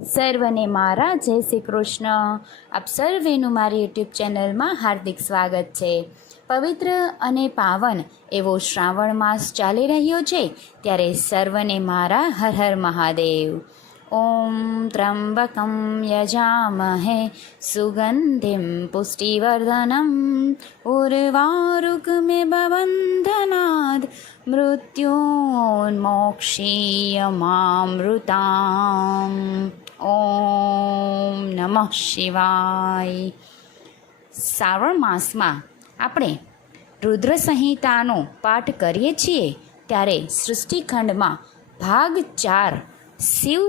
સર્વને મારા જય શ્રી કૃષ્ણ. આપ સર્વેનું મારી યુટ્યુબ ચેનલમાં હાર્દિક સ્વાગત છે. પવિત્ર અને પાવન એવો શ્રાવણ માસ ચાલી રહ્યો છે, ત્યારે સર્વને મારા હર હર મહાદેવ. ઓમ ત્રંબકમ યજામહે સુગંધિમ પુષ્ટિવર્ધનમ ઉર્વારુકમેવ બંધનાદ મૃત્યોન્મોક્ષીયમામૃતામ. ઓમ નમઃ શિવાય. શ્રાવણ માસમાં આપણે રુદ્ર સંહિતાનો પાઠ કરીએ છીએ, ત્યારે સૃષ્ટિખંડમાં ભાગ 4 શિવ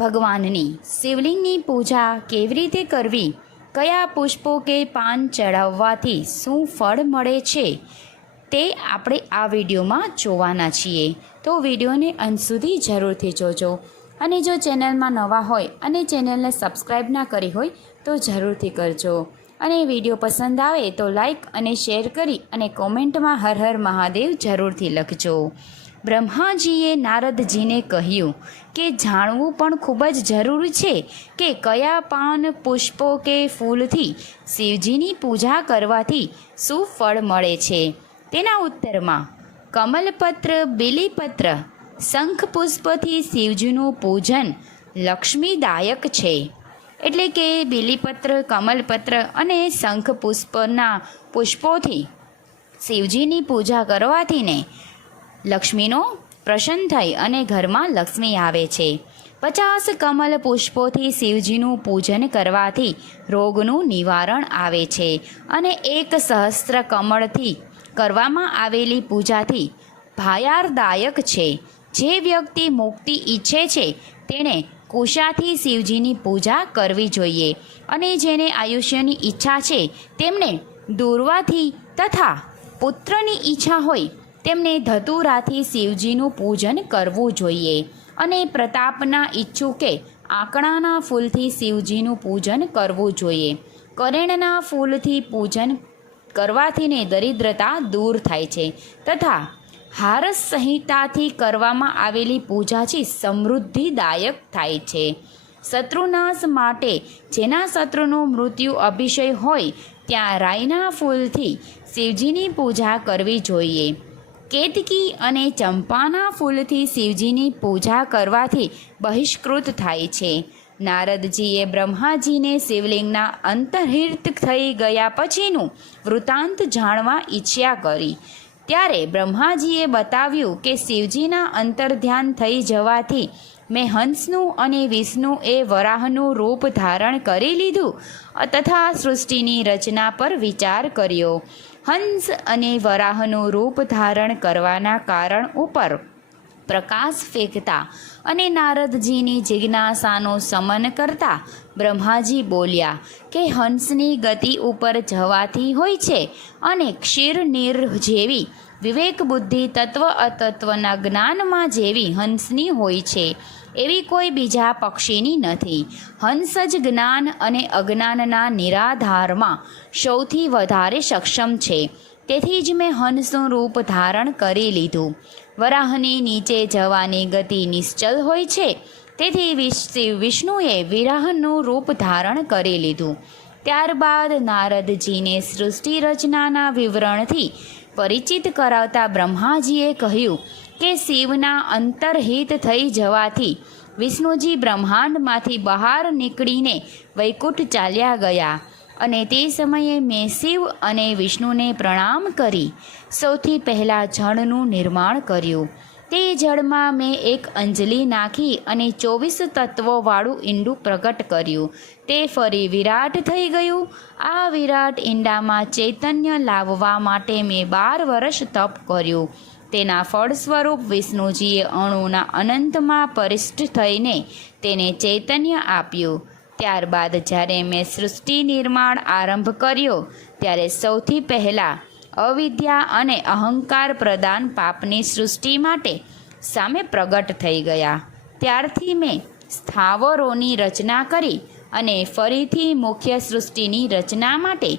ભગવાનની શિવલિંગની પૂજા કેવી રીતે કરવી, કયા પુષ્પો કે પાન ચડાવવાથી શું ફળ મળે છે, તે આપણે આ વિડીયોમાં જોવાના છીએ. તો વિડીયોને અંત સુધી જરૂરથી જોજો. અને જો ચેનલમાં નવા હોય અને ચેનલને સબસ્ક્રાઈબ ના કરી હોય તો જરૂરથી કરજો. અને વિડીયો પસંદ આવે તો લાઈક અને શેર કરી અને કોમેન્ટમાં હર હર મહાદેવ જરૂરથી લખજો. બ્રહ્માજીએ નારદજીને કહ્યું કે જાણવું પણ ખૂબ જ જરૂરી છે કે કયા પાન, પુષ્પો કે ફૂલથી શિવજીની પૂજા કરવાથી શું ફળ મળે છે. તેના ઉત્તરમાં કમલપત્ર, બીલીપત્ર, શંખ પુષ્પથી શિવજીનું પૂજન લક્ષ્મીદાયક છે. એટલે કે બીલીપત્ર, કમલપત્ર અને શંખ પુષ્પોથી શિવજીની પૂજા કરવાથી ને લક્ષ્મીનો પ્રસન્ન થઈ અને ઘરમાં લક્ષ્મી આવે છે. 50 કમલ પુષ્પોથી શિવજીનું પૂજન કરવાથી રોગનું નિવારણ આવે છે. અને 1 સહસ્ત્ર કમળથી કરવામાં આવેલી પૂજાથી ભાયારદાયક છે. જે વ્યક્તિ મુક્તિ ઈચ્છે છે તેણે કુશાથી શિવજીની પૂજા કરવી જોઈએ. અને જેને આયુષ્યની ઈચ્છા છે તેમને દૂર્વાથી તથા પુત્રની ઈચ્છા હોય તેમને ધતુરાથી શિવજીનું પૂજન કરવું જોઈએ. અને પ્રતાપના ઈચ્છુકે આંકડાના ફૂલથી શિવજીનું પૂજન કરવું જોઈએ. કરેણના ફૂલથી પૂજન કરવાથી દરિદ્રતા દૂર થાય છે. તથા હારસ સંહિતાથી કરવામાં આવેલી પૂજાથી સમૃદ્ધિદાયક થાય છે. શત્રુનાશ માટે જેના શત્રુનું મૃત્યુ અભિષય હોય ત્યાં રાઈના ફૂલથી શિવજીની પૂજા કરવી જોઈએ. કેતકી અને ચંપાના ફૂલથી શિવજીની પૂજા કરવાથી બહિષ્કૃત થાય છે. નારદજીએ બ્રહ્માજીને શિવલિંગના અંતર્હિત થઈ ગયા પછીનું વૃત્તાંત જાણવા ઈચ્છા કરી. ત્યારે બ્રહ્માજીએ બતાવ્યું કે શિવજીના અંતર્ધ્યાન થઈ જવાથી મેં હંસનું અને વિષ્ણુ એ વરાહનું રૂપ ધારણ કરી લીધું તથા સૃષ્ટિની રચના પર વિચાર કર્યો. હંસ અને વરાહનું રૂપ ધારણ કરવાના કારણ ઉપર પ્રકાશ ફેંકતા અને નારદજીની જિજ્ઞાસાનો શમન કરતા બ્રહ્માજી બોલ્યા કે હંસની ગતિ ઉપર જવાથી હોય છે અને ક્ષીર નીર જેવી વિવેક બુદ્ધિ તત્વ અતત્વના જ્ઞાનમાં જેવી હંસની હોય છે એવી કોઈ બીજા પક્ષીની નથી. હંસ જ જ્ઞાન અને અજ્ઞાનના નિરાધારમાં સૌથી વધારે સક્ષમ છે. તેથી જ મેં હંસનું રૂપ ધારણ કરી લીધું. વરાહની નીચે જવાની ગતિ નિશ્ચલ હોય છે, તેથી વિષ્ણુએ વિરાહનું રૂપ ધારણ કરી લીધું. ત્યારબાદ નારદજીને સૃષ્ટિ રચનાના વિવરણથી પરિચિત કરાવતા બ્રહ્માજીએ કહ્યું કે શિવના અંતર્હિત થઈ જવાથી વિષ્ણુજી બ્રહ્માંડમાંથી બહાર નીકળીને વૈકુંઠ ચાલ્યા ગયા. અને તે સમયે મેં શિવ અને વિષ્ણુને પ્રણામ કરી સૌથી પહેલાં જળનું નિર્માણ કર્યું. તે જળમાં મેં એક અંજલિ નાખી અને 24 તત્વોવાળું ઈંડું પ્રગટ કર્યું. તે ફરી વિરાટ થઈ ગયું. આ વિરાટ ઈંડામાં ચૈતન્ય લાવવા માટે મેં 12 વર્ષ તપ કર્યું. તેના ફળ સ્વરૂપ વિષ્ણુજીએ અણુના અનંતમાં પરિષ્ઠ થઈને તેને ચૈતન્ય આપ્યું. ત્યારબાદ જ્યારે મેં સૃષ્ટિ નિર્માણ આરંભ કર્યો ત્યારે સૌથી પહેલાં અવિદ્યા અને અહંકાર પ્રદાન પાપની સૃષ્ટિ માટે સામે પ્રગટ થઈ ગયા. ત્યારથી મેં સ્થાવરોની રચના કરી અને ફરીથી મુખ્ય સૃષ્ટિની રચના માટે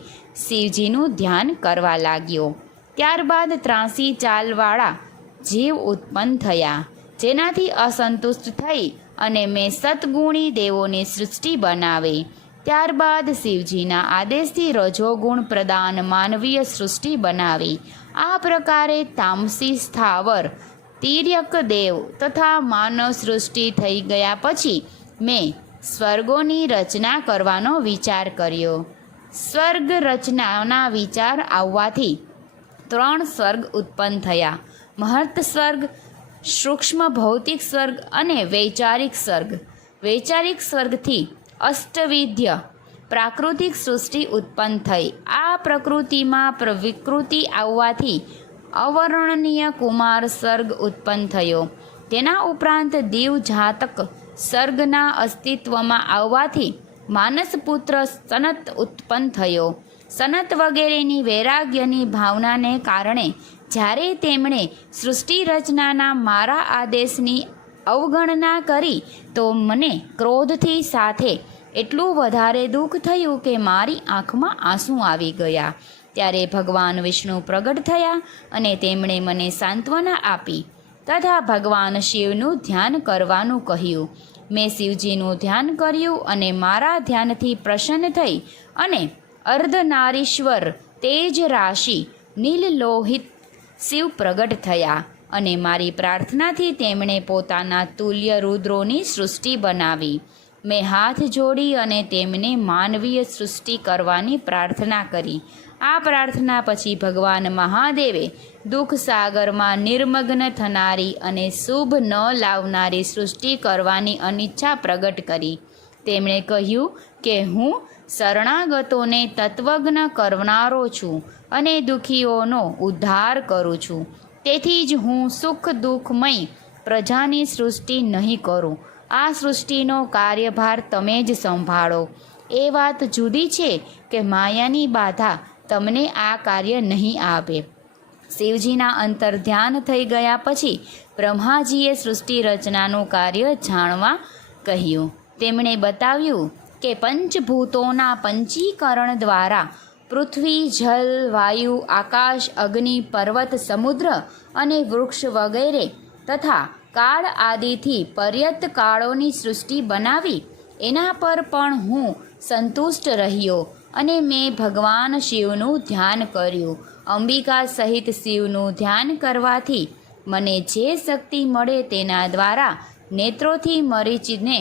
શિવજીનું ધ્યાન કરવા લાગ્યો. ત્યારબાદ 83 ચાલવાળા જીવ ઉત્પન્ન થયા, જેનાથી અસંતુષ્ટ થઈ અને મેં સતગુણી દેવોની સૃષ્ટિ બનાવી. ત્યારબાદ શિવજીના આદેશથી રજોગુણ પ્રદાન માનવીય સૃષ્ટિ બનાવી. આ પ્રકારે તામસી સ્થાવર તિર્યક દેવ તથા માનવ સૃષ્ટિ થઈ ગયા પછી મેં સ્વર્ગોની રચના કરવાનો વિચાર કર્યો. સ્વર્ગ રચનાના વિચાર આવવાથી 3 સ્વર્ગ ઉત્પન્ન થયા: મહર્ત સ્વર્ગ, સૂક્ષ્મ ભૌતિક સ્વર્ગ અને વૈચારિક સ્વર્ગ. વૈચારિક સ્વર્ગથી અષ્ટવિધ પ્રાકૃતિક સૃષ્ટિ ઉત્પન્ન થઈ. આ પ્રકૃતિમાં વિકૃતિ આવવાથી અવર્ણનીય કુમાર સ્વર્ગ ઉત્પન્ન થયો. તેના ઉપરાંત દીવ જાતક સર્ગના અસ્તિત્વમાં આવવાથી માનસપુત્ર સનત ઉત્પન્ન થયો. સનત વગેરેની વૈરાગ્યની ભાવનાને કારણે જ્યારે તેમણે સૃષ્ટિ રચનાના મારા આદેશની અવગણના કરી તો મને ક્રોધથી સાથે એટલું વધારે દુઃખ થયું કે મારી આંખમાં આંસુ આવી ગયા. ત્યારે ભગવાન વિષ્ણુ પ્રગટ થયા અને તેમણે મને સાંત્વના આપી તથા ભગવાન શિવનું ધ્યાન કરવાનું કહ્યું. મેં શિવજીનું ધ્યાન કર્યું અને મારા ધ્યાનથી પ્રસન્ન થઈ અને અર્ધનારીશ્વર તેજ રાશિ નીલલોહિત શિવ પ્રગટ થયા અને મારી પ્રાર્થનાથી તેમણે પોતાના તુલ્ય રુદ્રોની સૃષ્ટિ બનાવી. મેં હાથ જોડી અને તેમને માનવીય સૃષ્ટિ કરવાની પ્રાર્થના કરી. આ પ્રાર્થના પછી ભગવાન મહાદેવે દુઃખ સાગરમાં નિર્મગ્ન થનારી અને શુભ ન લાવનારી સૃષ્ટિ કરવાની અનિચ્છા પ્રગટ કરી. તેમણે કહ્યું કે હું શરણાગતોને તત્વજ્ઞ કરનારો છું અને દુઃખીઓનો ઉદ્ધાર કરું છું. તેથી જ હું સુખ દુઃખમય પ્રજાની સૃષ્ટિ નહીં કરું. આ સૃષ્ટિનો કાર્યભાર તમે જ સંભાળો. એ વાત જુદી છે કે માયાની બાધા તમને આ કાર્ય નહીં આપે. શિવજીના અંતર ધ્યાન થઈ ગયા પછી બ્રહ્માજીએ સૃષ્ટિ રચનાનું કાર્ય જાણવા કહ્યું. તેમણે બતાવ્યું કે પંચભૂતોના પંચીકરણ દ્વારા પૃથ્વી, જલ, વાયુ, આકાશ, અગ્નિ, પર્વત, સમુદ્ર અને વૃક્ષ વગેરે તથા કાળ આદિથી પર્યત કાળોની સૃષ્ટિ બનાવી. એના પર પણ હું સંતુષ્ટ રહ્યો અને મેં ભગવાન શિવનું ધ્યાન કર્યું. અંબિકા સહિત શિવનું ધ્યાન કરવાથી મને જે શક્તિ મળે તેના દ્વારા નેત્રોથી મરીચને,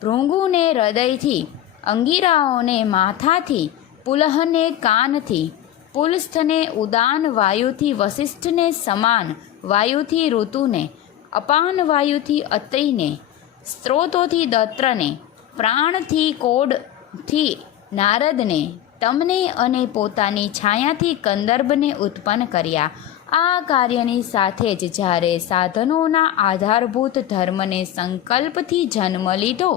ભૃંગુને હૃદયથી, અંગીરાઓને માથાથી, પુલહને કાનથી, પુલસ્થને ઉદાન વાયુથી, વસિષ્ઠને સમાન વાયુથી ઋતુને, અપાન વાયુથી અત્રિને, સ્ત્રોતોથી દત્રને, પ્રાણથી કોડથી નારદને, તમને અને પોતાની છાયાથી કંદર્ભને ઉત્પન્ન કર્યા. આ કાર્યની સાથે જ જ્યારે સાધનોના આધારભૂત ધર્મને સંકલ્પથી જન્મ લીધો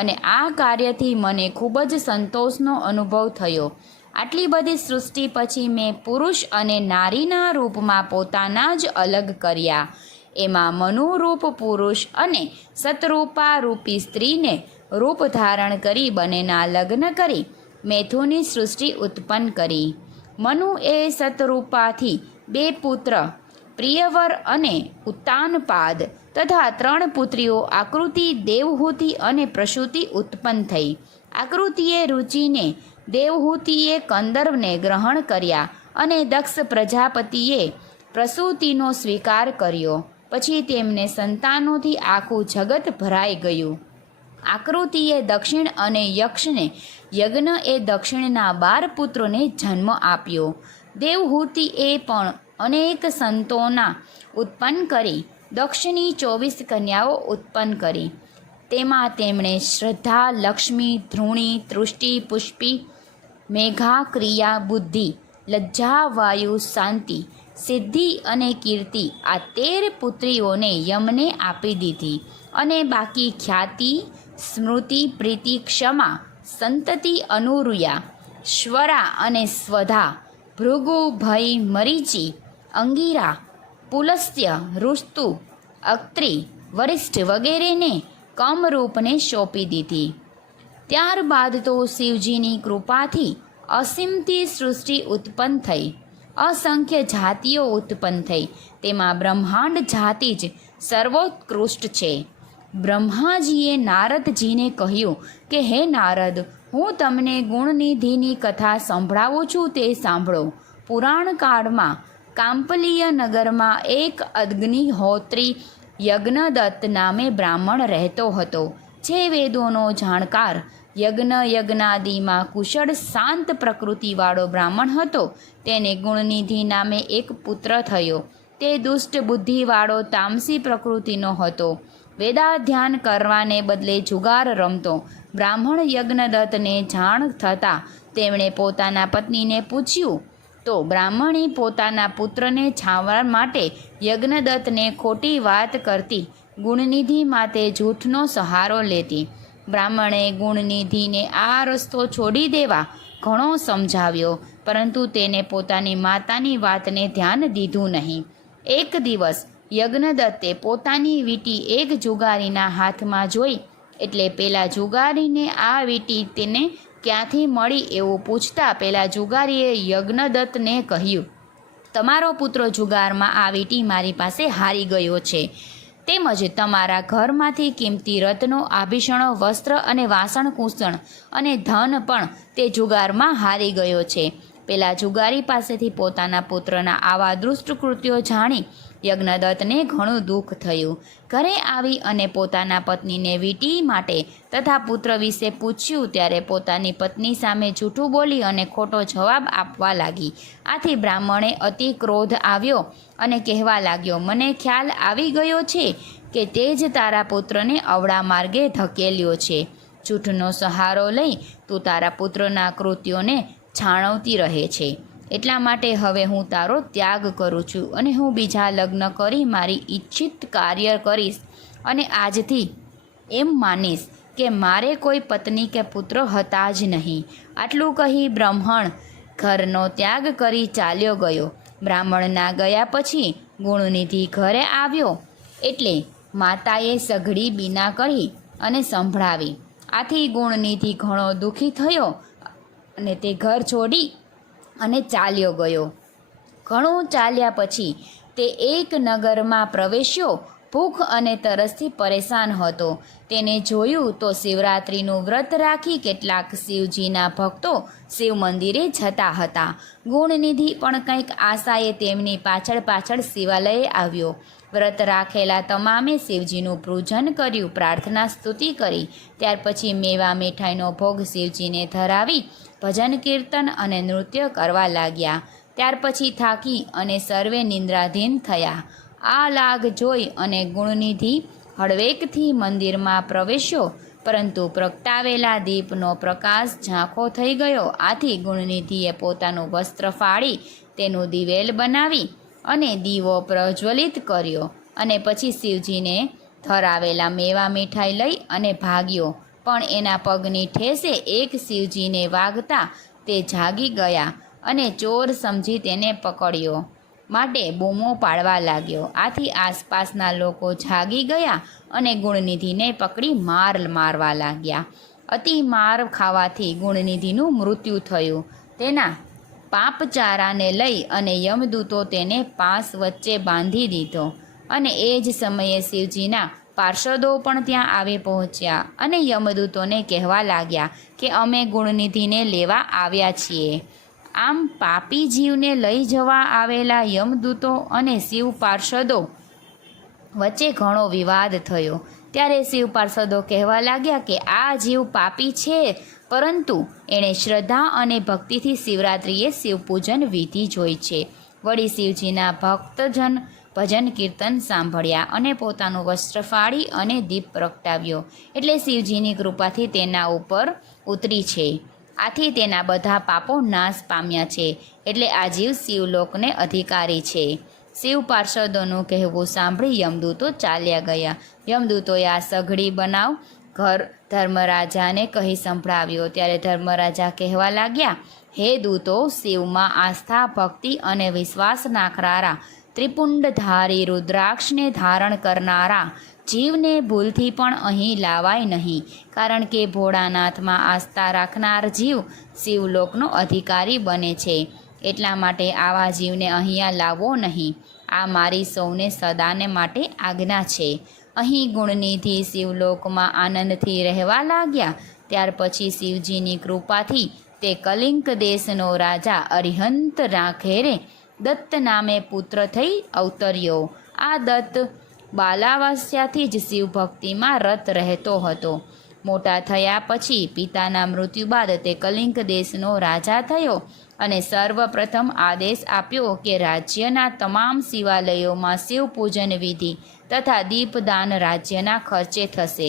અને આ કાર્યથી મને ખૂબ જ સંતોષનો અનુભવ થયો. આટલી બધી સૃષ્ટિ પછી મેં પુરુષ અને નારીના રૂપમાં પોતાના જ અલગ કર્યા. એમાં મનુરૂપ પુરુષ અને સતરૂપા રૂપી સ્ત્રીને રૂપ ધારણ કરી બંનેના લગ્ન કરી મૈથુનની સૃષ્ટિ ઉત્પન્ન કરી. મનુ એ સતરૂપાથી 2 પુત્ર પ્રિયવર અને ઉત્તાનપાદ તથા 3 પુત્રીઓ આકૃતિ, દેવહૂતિ અને પ્રસૂતિ ઉત્પન્ન થઈ. આકૃતિએ રુચિને, દેવહૂતિએ કંદર્વને ગ્રહણ કર્યા અને દક્ષ પ્રજાપતિએ પ્રસૂતિનો સ્વીકાર કર્યો. પછી તેમને સંતાનોથી આખું જગત ભરાઈ ગયું. આકૃતિએ દક્ષિણ અને યક્ષને, યજ્ઞ એ દક્ષિણના 12 પુત્રોને જન્મ આપ્યો. દેવહૂતિએ પણ અનેક સંતોના ઉત્પન્ન કરી દક્ષિણી 24 કન્યાઓ ઉત્પન્ન કરી. તેમાં તેમણે શ્રદ્ધા, લક્ષ્મી, ધ્રુણી, તૃષ્ટિ, પુષ્પિ, મેઘા, ક્રિયા, બુદ્ધિ, લજ્જા, વાયુ, શાંતિ, સિદ્ધિ અને કીર્તિ આ 13 પુત્રીઓને યમને આપી દીધી અને બાકી ખ્યાતિ, સ્મૃતિ, પ્રીતિ, ક્ષમા, સંતતિ, અનુરુયા, શ્વરા અને સ્વધા, ભૃગુ, ભય, મરીચી, અંગીરા, પુલસ્ત્ય, ઋતુ, અત્રિ, વરિષ્ઠ વગેરેને કમરૂપને સોંપી દીધી. ત્યારબાદ તો શિવજીની કૃપાથી અસીમથી સૃષ્ટિ ઉત્પન્ન થઈ. અસંખ્ય જાતિઓ ઉત્પન્ન થઈ. તેમાં બ્રહ્માંડ જાતિ જ સર્વોત્કૃષ્ટ છે. બ્રહ્માજીએ નારદજીને કહ્યું કે હે નારદ, હું તમને ગુણનિધિની કથા સંભળાવું છું, તે સાંભળો. પુરાણ કાળમાં કાંપલીય નગરમાં એક અગ્નિહોત્રી યજ્ઞદત્ત નામે બ્રાહ્મણ રહેતો હતો, જે વેદોનો જાણકાર, યજ્ઞાદિમાં કુશળ, શાંત પ્રકૃતિવાળો બ્રાહ્મણ હતો. તેને ગુણનિધિ નામે એક પુત્ર થયો. તે દુષ્ટ બુદ્ધિવાળો તામસી પ્રકૃતિનો હતો. વેદાધ્યાન કરવાને બદલે જુગાર રમતો. બ્રાહ્મણ યજ્ઞદત્તને જાણ થતાં તેમણે પોતાના પત્નીને પૂછ્યું, તો બ્રાહ્મણી પોતાના પુત્રને છાવવા માટે યજ્ઞદત્તને ખોટી વાત કરતી, ગુણનિધિ માટે જૂઠનો સહારો લેતી. બ્રાહ્મણે ગુણનિધિને આ રસ્તો છોડી દેવા ઘણો સમજાવ્યો, પરંતુ તેને પોતાની માતાની વાતને ધ્યાન દીધું નહીં. એક દિવસ યજ્ઞદત્તે પોતાની વીંટી એક જુગારીના હાથમાં જોઈ, એટલે પેલા જુગારીને આ વીંટી તેને ક્યાંથી મળી એવું પૂછતા પેલા જુગારીએ યજ્ઞદત્તને કહ્યું, તમારો પુત્ર જુગારમાં આ વીંટી મારી પાસે હારી ગયો છે. તેમજ તમારા ઘરમાંથી કિંમતી રત્નો, આભૂષણો, વસ્ત્ર અને વાસણ કૂસણ અને ધન પણ તે જુગારમાં હારી ગયો છે. પેલા જુગારી પાસેથી પોતાના પુત્રના આવા દુષ્ટ કૃત્યો જાણી યજ્ઞદત્તને ઘણું દુઃખ થયું. ઘરે આવી અને પોતાના પત્નીને વીંટી માટે તથા પુત્ર વિશે પૂછ્યું, ત્યારે પોતાની પત્ની સામે જૂઠું બોલી અને ખોટો જવાબ આપવા લાગી. આથી બ્રાહ્મણે અતિ ક્રોધ આવ્યો અને કહેવા લાગ્યો, મને ખ્યાલ આવી ગયો છે કે તે જ તારા પુત્રને અવળા માર્ગે ધકેલ્યો છે. જૂઠનો સહારો લઈ તું તારા પુત્રના કૃત્યોને છાણવતી રહે છે. એટલા માટે હવે હું તારો ત્યાગ કરું છું અને હું બીજા લગ્ન કરી મારી ઈચ્છિત કાર્ય કરીશ અને આજથી એમ માનીશ કે મારે કોઈ પત્ની કે પુત્ર હતા જ નહીં. આટલું કહી બ્રાહ્મણ ઘરનો ત્યાગ કરી ચાલ્યો ગયો. બ્રાહ્મણના ગયા પછી ગુણનિધિ ઘરે આવ્યો એટલે માતાએ સઘળી બીના કરી અને સંભળાવી. આથી ગુણનિધિ ઘણો દુઃખી થયો અને તે ઘર છોડી અને ચાલ્યો ગયો. ઘણું ચાલ્યા પછી તે એક નગરમાં પ્રવેશ્યો. ભૂખ અને તરસથી પરેશાન હતો. તેને જોયું તો શિવરાત્રિનું વ્રત રાખી કેટલાક શિવજીના ભક્તો શિવ મંદિરે જતા હતા. ગુણનિધિ પણ કંઈક આશાએ તેમની પાછળ પાછળ શિવાલયે આવ્યો. વ્રત રાખેલા તમામે શિવજીનું પૂજન કર્યું, પ્રાર્થના સ્તુતિ કરી. ત્યાર પછી મેવા મીઠાઈનો ભોગ શિવજીને ધરાવી ભજન કીર્તન અને નૃત્ય કરવા લાગ્યા. ત્યાર પછી થાકી અને સર્વે નિંદ્રાધીન થયા. આ લાગ જોઈ અને ગુણનિધિ હળવેકથી મંદિરમાં પ્રવેશ્યો, પરંતુ પ્રગટાવેલા દીપનો પ્રકાશ ઝાંખો થઈ ગયો. આથી ગુણનિધિએ પોતાનું વસ્ત્ર ફાડી તેનું દિવેલ બનાવી અને દીવો પ્રજ્વલિત કર્યો અને પછી શિવજીને ધરાવેલા મેવા મીઠાઈ લઈ અને ભાગ્યો. પણ એના પગની ઠેસે એક શિવજીને વાગતા તે જાગી ગયા અને ચોર સમજી તેને પકડ્યો માટે બૂમો પાડવા લાગ્યો. આથી આસપાસના લોકો જાગી ગયા અને ગુણનિધિને પકડી મારવા લાગ્યા. અતિ માર ખાવાથી ગુણનિધિનું મૃત્યુ થયું. તેના પાપચારાને લઈ અને યમદૂતો તેને પાસ વચ્ચે બાંધી દીધો અને એ જ સમયે શિવજીના પાર્ષદો પણ ત્યાં આવી પહોંચ્યા અને યમદૂતોને કહેવા લાગ્યા કે અમે ગુણનિધિને લેવા આવ્યા છીએ. આમ પાપી જીવને લઈ જવા આવેલા યમદૂતો અને શિવ પાર્ષદો વચ્ચે ઘણો વિવાદ થયો. ત્યારે શિવ પાર્ષદો કહેવા લાગ્યા કે આ જીવ પાપી છે, પરંતુ એણે શ્રદ્ધા અને ભક્તિથી શિવરાત્રિએ શિવપૂજન વિધિ જોઈ છે. વળી શિવજીના ભક્તજન ભજન કીર્તન સાંભળ્યા અને પોતાનું વસ્ત્ર ફાડી અને દીપ પ્રગટાવ્યો, એટલે શિવજીની કૃપાથી તેના ઉપર ઉતરી છે. આથી તેના બધા પાપો નાશ પામ્યા છે, એટલે આ જીવ શિવલોકને અધિકારી છે. શિવ પાર્ષદોનું કહેવું સાંભળી યમદૂતો ચાલ્યા ગયા. યમદૂતોએ આ સઘળી બનાવ ઘર ધર્મરાજાને કહી સંભળાવ્યો. ત્યારે ધર્મરાજા કહેવા લાગ્યા, હે દૂતો, શિવમાં આસ્થા, ભક્તિ અને વિશ્વાસ નાખનારા ત્રિપુંડધારી રુદ્રાક્ષને ધારણ કરનારા જીવને ભૂલથી પણ અહીં લાવાય નહીં, કારણ કે ભોળાનાથમાં આસ્થા રાખનાર જીવ શિવલોકનો અધિકારી બને છે. એટલા માટે આવા જીવને અહીંયા લાવવો નહીં. આ મારી સૌને સદાને માટે આજ્ઞા છે. અહીં ગુણનિધિ શિવલોકમાં આનંદથી રહેવા લાગ્યા. ત્યાર પછી શિવજીની કૃપાથી તે કલિંક દેશનો રાજા અરિહંતના ઘેરે દત્ત નામે પુત્ર થઈ અવતર્યો. આ દત્ત બાલાવાસ્યાથી જ શિવભક્તિમાં રત રહેતો હતો. મોટા થયા પછી પિતાના મૃત્યુ બાદ તે કલિંક દેશનો રાજા થયો અને સર્વપ્રથમ આદેશ આપ્યો કે રાજ્યના તમામ શિવાલયોમાં શિવ પૂજન વિધિ તથા દીપદાન રાજ્યના ખર્ચે થશે.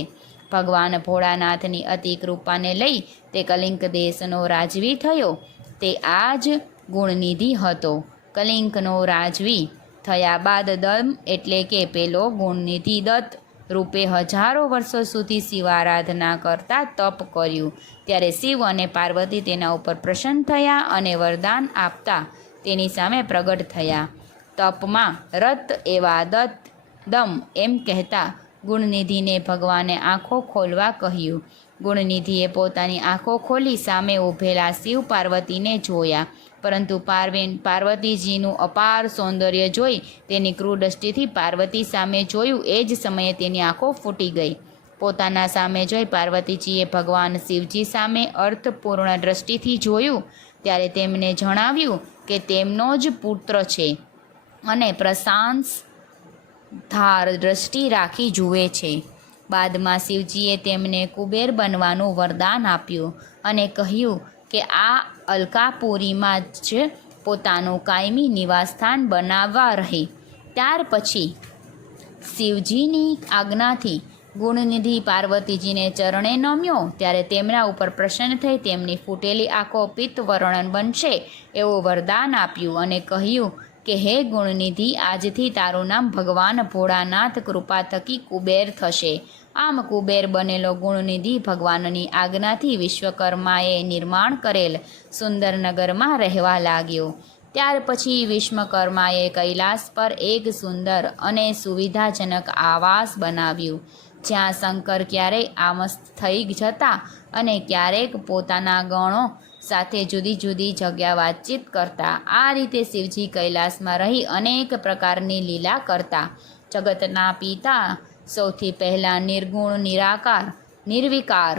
ભગવાન ભોળાનાથની અતિ કૃપાને લઈ તે કલિંક દેશનો રાજવી થયો. તે આ જ ગુણનિધિ હતો. કલિંકનો રાજવી થયા બાદ દમ એટલે કે પેલો ગુણનિધિ દત્ત રૂપે હજારો વર્ષો સુધી શિવારાધના કરતા તપ કર્યું. ત્યારે શિવ અને પાર્વતી તેના ઉપર પ્રસન્ન થયા અને વરદાન આપતા તેની સામે પ્રગટ થયા. તપમાં રત એવા દત્ત દમ એમ કહેતા ગુણનિધિને ભગવાને આંખો ખોલવા કહ્યું. ગુણનિધિએ પોતાની આંખો ખોલી સામે ઊભેલા શિવ પાર્વતીને જોયા, પરંતુ પાર્વતીજીનું અપાર સૌંદર્ય જોઈ તેની ક્રૂર દ્રષ્ટિથી પાર્વતી સામે જોયું. એ જ સમયે તેની આંખો ફૂટી ગઈ. પોતાના સામે જોઈ પાર્વતીજીએ ભગવાન શિવજી સામે અર્થપૂર્ણ દ્રષ્ટિથી જોયું. ત્યારે તેમને જણાવ્યું કે તેમનો જ પુત્ર છે અને પ્રશાંતધાર દ્રષ્ટિ રાખી જુએ છે. બાદમાં શિવજીએ તેમને કુબેર બનવાનું વરદાન આપ્યું અને કહ્યું કે આ અલકાપુરીમાં જ પોતાનું કાયમી નિવાસસ્થાન બનાવવા રહે. ત્યાર પછી શિવજીની આજ્ઞાથી ગુણનિધિ પાર્વતીજીને ચરણે નમ્યો. ત્યારે તેમના ઉપર પ્રસન્ન થઈ તેમની ફૂટેલી આંખો પિત્તવર્ણ બનશે એવું વરદાન આપ્યું અને કહ્યું કે હે ગુણનિધિ, આજથી તારું નામ ભગવાન ભોળાનાથ કૃપા થકી કુબેર થશે. આમ કુબેર બનેલો ગુણનિધિ ભગવાનની આજ્ઞાથી વિશ્વકર્માએ નિર્માણ કરેલ સુંદર નગરમાં રહેવા લાગ્યો. ત્યાર પછી વિશ્વકર્માએ કૈલાસ પર એક સુંદર અને સુવિધાજનક આવાસ બનાવ્યું, જ્યાં શંકર ક્યારેક આમસ્ત થઈ જતા અને ક્યારેક પોતાના ગણો સાથે જુદી જુદી જગ્યા વાતચીત કરતા. આ રીતે શિવજી કૈલાસમાં રહી અનેક પ્રકારની લીલા કરતા. જગતના પિતા સૌથી પહેલાં નિર્ગુણ, નિરાકાર, નિર્વિકાર,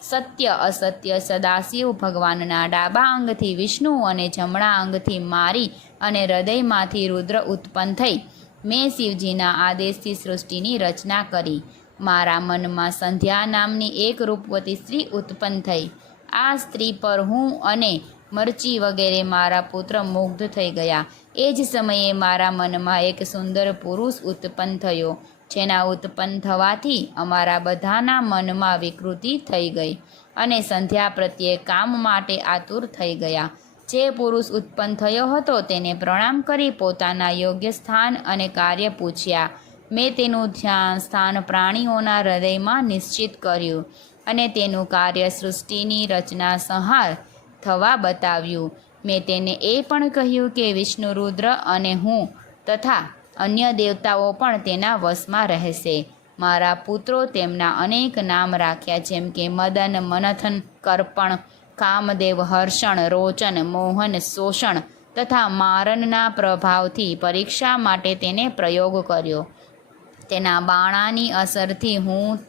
સત્ય અસત્ય સદાશિવ ભગવાનના ડાબા અંગથી વિષ્ણુ અને જમણા અંગથી મારી અને હૃદયમાંથી રુદ્ર ઉત્પન્ન થઈ. મેં શિવજીના આદેશથી સૃષ્ટિની રચના કરી. મારા મનમાં સંધ્યા નામની એક રૂપવતી સ્ત્રી ઉત્પન્ન થઈ. આ સ્ત્રી પર હું અને મરચી વગેરે મારા પુત્ર મુગ્ધ થઈ ગયા. એ જ સમયે મારા મનમાં એક સુંદર પુરુષ ઉત્પન્ન થયો, જેના ઉત્પન્ન થવાથી અમારા બધાના મનમાં વિકૃતિ થઈ ગઈ અને સંધ્યા પ્રત્યે કામ માટે આતુર થઈ ગયા. જે પુરુષ ઉત્પન્ન થયો હતો તેને પ્રણામ કરી પોતાના યોગ્ય સ્થાન અને કાર્ય પૂછ્યા. મેં તેનું ધ્યાન સ્થાન પ્રાણીઓના હૃદયમાં નિશ્ચિત કર્યું અને તેનું કાર્ય સૃષ્ટિની રચના સંહાર થવા બતાવ્યું. મેં તેને એ પણ કહ્યું કે વિષ્ણુ, રુદ્ર અને હું તથા અન્ય દેવતાઓ પણ તેના વશમાં રહેશે. મારા પુત્રો તેમના અનેક નામ રાખ્યા, જેમ કે મદન, મનથન, કર્પણ, કામદેવ, હર્ષણ, રોચન, મોહન, શોષણ તથા મારનના પ્રભાવથી પરીક્ષા માટે તેને પ્રયોગ કર્યો. તેના બાણાની અસરથી હું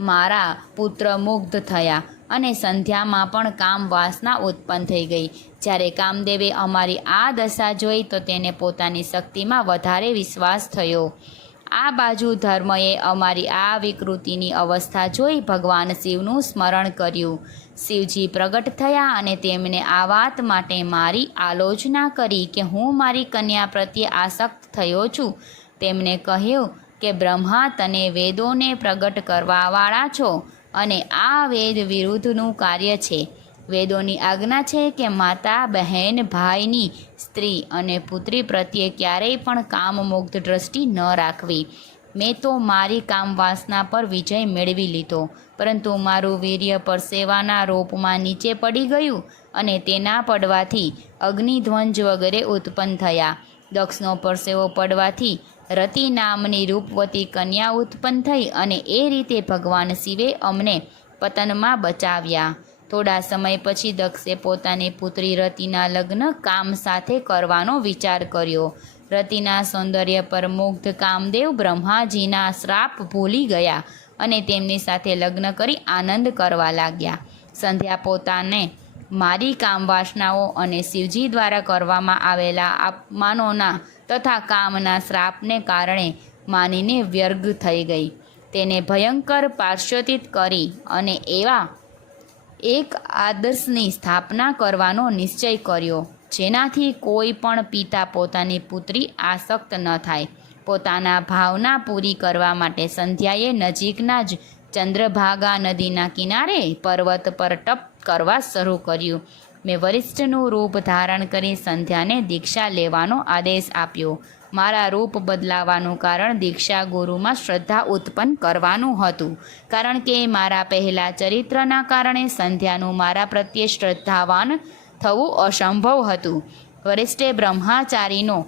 મારા પુત્ર મુગ્ધ થયા અને સંધ્યામાં પણ કામ વાસના ઉત્પન્ન થઈ ગઈ. જ્યારે કામદેવે અમારી આ દશા જોઈ તો તેને પોતાની શક્તિમાં વધારે વિશ્વાસ થયો. આ બાજુ ધર્મએ અમારી આ વિકૃતિની અવસ્થા જોઈ ભગવાન શિવનું સ્મરણ કર્યું. શિવજી પ્રગટ થયા અને તેમણે આ વાત માટે મારી આલોચના કરી કે હું મારી કન્યા પ્રત્યે આસક્ત થયો છું. તેમણે કહ્યું કે બ્રહ્મા, તને વેદોને પ્રગટ કરવાવાળા છો અને આ વેદ વિરુદ્ધનું કાર્ય છે. વેદોની આજ્ઞા છે કે માતા, બહેન, ભાઈની સ્ત્રી અને પુત્રી પ્રત્યે ક્યારેય પણ કામમુગ્ધ દ્રષ્ટિ ન રાખવી. મેં તો મારી કામવાસના પર વિજય મેળવી લીધો, પરંતુ મારું વીર્ય પરસેવાના રૂપમાં નીચે પડી ગયું અને તેના પડવાથી અગ્નિધ્વંજ વગેરે ઉત્પન્ન થયા. દક્ષનો પરસેવો પડવાથી રતિ નામની રૂપવતી કન્યા ઉત્પન્ન થઈ અને એ રીતે ભગવાન શિવે અમને પતનમાં બચાવ્યા. થોડા સમય પછી દક્ષે પોતાની પુત્રી રતિના લગ્ન કામ સાથે કરવાનો વિચાર કર્યો. રતિના સૌંદર્ય પર મુગ્ધ કામદેવ બ્રહ્માજીના શ્રાપ ભૂલી ગયા અને તેમની સાથે લગ્ન કરી આનંદ કરવા લાગ્યા. સંધ્યા પોતાને મારી કામવાસનાઓ અને શિવજી દ્વારા કરવામાં આવેલા અપમાનોના તથા કામના શ્રાપને કારણે માનીને વ્યર્ગ થઈ ગઈ. તેને ભયંકર પાર્શ્વતીત કરી અને એવા એક આદર્શની સ્થાપના કરવાનો નિશ્ચય કર્યો જેનાથી કોઈ પણ પિતા પોતાની પુત્રી આસક્ત ન થાય. પોતાના ભાવના પૂરી કરવા માટે સંધ્યાએ નજીકના જ ચંદ્રભાગા નદીના કિનારે પર્વત પર તપ કરવા શરૂ કર્યું. મેં વરિષ્ઠનું રૂપ ધારણ કરી સંધ્યાને દીક્ષા લેવાનો આદેશ આપ્યો. મારા રૂપ બદલાવાનું કારણ દીક્ષા ગુરુમાં શ્રદ્ધા ઉત્પન્ન કરવાનું હતું, કારણ કે મારા પહેલાં ચરિત્રના કારણે સંધ્યાનું મારા પ્રત્યે શ્રદ્ધાવાન થવું અસંભવ હતું. વરિષ્ઠે બ્રહ્મચારીનો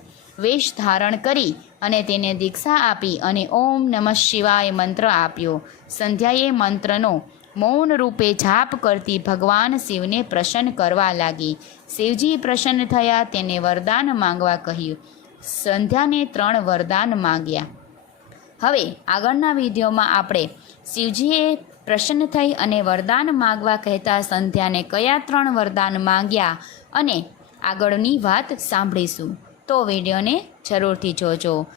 વેશ ધારણ કરી અને તેને દીક્ષા આપી અને ઓમ નમઃ શિવાય મંત્ર આપ્યો. સંધ્યાએ મંત્રનો મૌન રૂપે જાપ કરતી ભગવાન શિવને પ્રસન્ન કરવા લાગી. શિવજી પ્રસન્ન થયા. તેને વરદાન માંગવા કહ્યું. સંધ્યાને 3 વરદાન માંગ્યા. હવે આગળના વિડીયોમાં આપણે શિવજીએ પ્રસન્ન થઈ અને વરદાન માંગવા કહેતા સંધ્યાને કયા 3 વરદાન માંગ્યા અને આગળની વાત સાંભળીશું. તો વિડીયોને જરૂરથી જોજો.